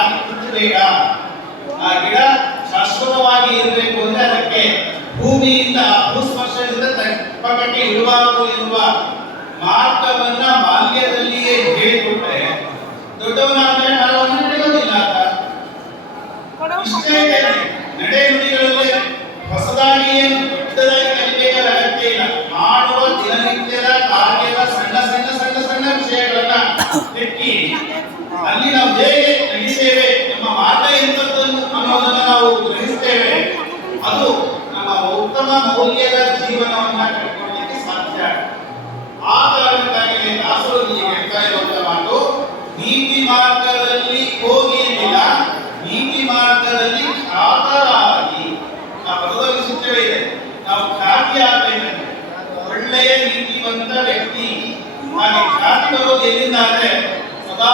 ಹಾಗೆ ಕಿತ್ತಬೇಡ. ಆ ಗಿಡ ಶಾಶ್ವತವಾಗಿ ಇರಬೇಕು ಅಂದ್ರೆ ಅದಕ್ಕೆ ಭೂಮಿಯಿಂದ ಭೂಸ್ಪರ್ಶದಿಂದ ತಪ್ಪಕಕ್ಕೆ ಇಡಬಾರದು ಎನ್ನುವ ಮಾರ್ಗವನ್ನ ಬಾಲ್ಯದಲ್ಲಿಯೇ ಹೇಳಿಕೊಟ್ರೆ ದೊಡ್ಡವನಾದ್ಮೇಲೆ ಮರವನ್ನು ನಡೆಯೋದಿಲ್ಲ ಅಂತ. ಇಷ್ಟೇ ನಡೆ ನುಡಿಗಳಲ್ಲಿ ಹೊಸದಾಗಿ ಏನು ದೊಡ್ಡದಾಗಿ ಕಲಿಬೇಕಾದ ಅಗತ್ಯ ಇಲ್ಲ. ಮಾಡುವ ದಿನನಿತ್ಯದ ಕಾರ್ಯದ ಸಣ್ಣ ಸಣ್ಣ ಸಣ್ಣ ಸಣ್ಣ ವಿಷಯಗಳನ್ನ ತೆಕ್ಕಿ ಅಲ್ಲಿ ನಾವು ಹೇಗೆ ನಡೀತೇವೆ, ನಮ್ಮ ಮಾರ್ಗ ಎಂತದ್ದು ಅನ್ನೋದನ್ನ ನಾವು ಗ್ರಹಿಸ್ತೇವೆ, ಅದು ನಮ್ಮ ಉತ್ತಮ ಮೌಲ್ಯದ ಜೀವನವನ್ನ ಕಟ್ಕೊಳ್ಳಲಿಕ್ಕೆ ಸಾಧ್ಯ. ಆ ಕಾರಣಕ್ಕಾಗಿ ದಾಸರು ಇಲ್ಲಿ ಹೇಳ್ತಾ ಇರುವಂತ ಮಾತು, ನೀತಿ ಮಾರ್ಗದಲ್ಲಿ ಹೋಗಿ ಏನಿಲ್ಲ, ನೀತಿ ಮಾರ್ಗದಲ್ಲಿ ಖ್ಯಾತರಾಗಿ. ಆ ಪದದಲ್ಲಿ ಸೂತ್ರವೇ ಇದೆ, ನಾವು ಖ್ಯಾತಿ ಆಗಬೇಕಂದ್ರೆ ಒಳ್ಳೆಯ ನೀತಿವಂತ ವ್ಯಕ್ತಿ. ಹಾಗೆ ಖ್ಯಾತಿ ಬರೋದು ಎಲ್ಲಿಂದ ಅಂದ್ರೆ ಸದಾ